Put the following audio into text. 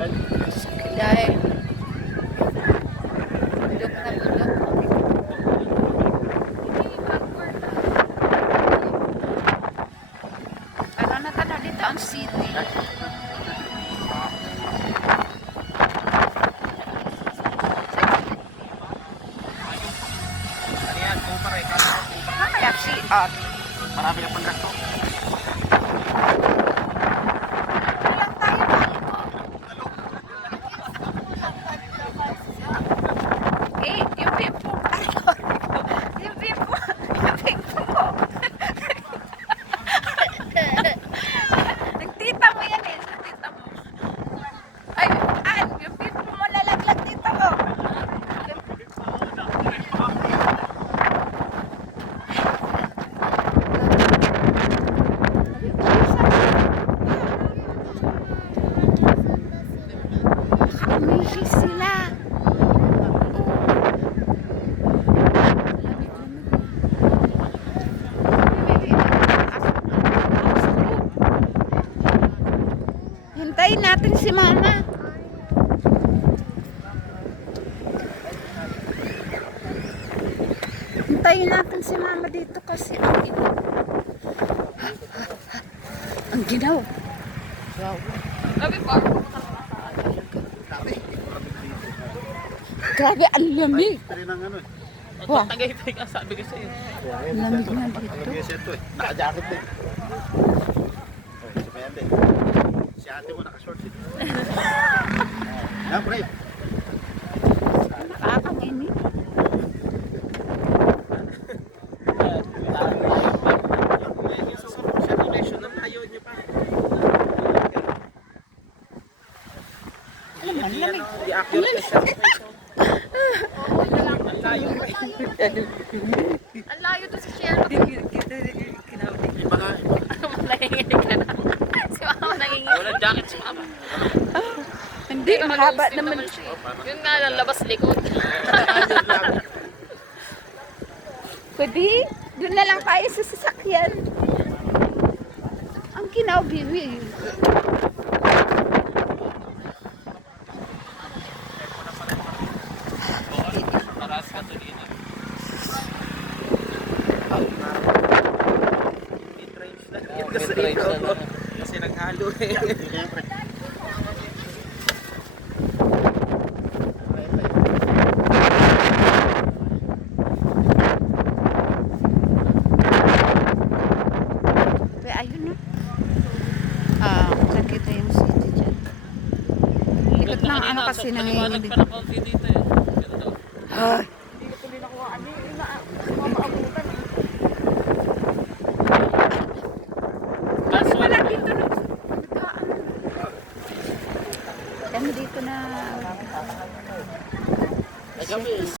Dahil bulok na bulok. Ano na ka na dito ang city? Kaya CR. Marami na pang gasto. Eh, yung pimpo. Yung pimpo. Yung pimpo ko. Nagtita mo yan eh. Nagtita mo. Ay, yung pimpo mo lalaglag dito mo. Umihi sila. Hintayin natin si Mama. Hintayin natin si Mama dito kasi ang ginaw. Wow. Grabe, ang lamig. Ito rin ang ano eh. Wow. Tagay-tagay ka, sabi ko sa'yo. Ang lamig na dito. Yes, ito eh. Naka-jacket din. Oh, si Mayande. Si ate mo naka-short din. Pre. Nakakanginig. Alam mo, lamig. Ang layo to si Sherlock. Iba nga. Nanginginig ka na. Si Mama nanginginig. Walang jacket si Mama. Hindi, mahaba Naka-long naman. sleeve siya eh. Yun nga lang, labas likod. Pwede, doon na lang tayo sa sasakyan. Ang kinaw, bibi. Paras ka tulina. Kasi naghalo eh. Pero ayun na. Nakita yung city dyan. Likod ng ano kasi nanginginig. Pa na konti dito eh. Ay, Kaso, wala dito na. Kami dito na.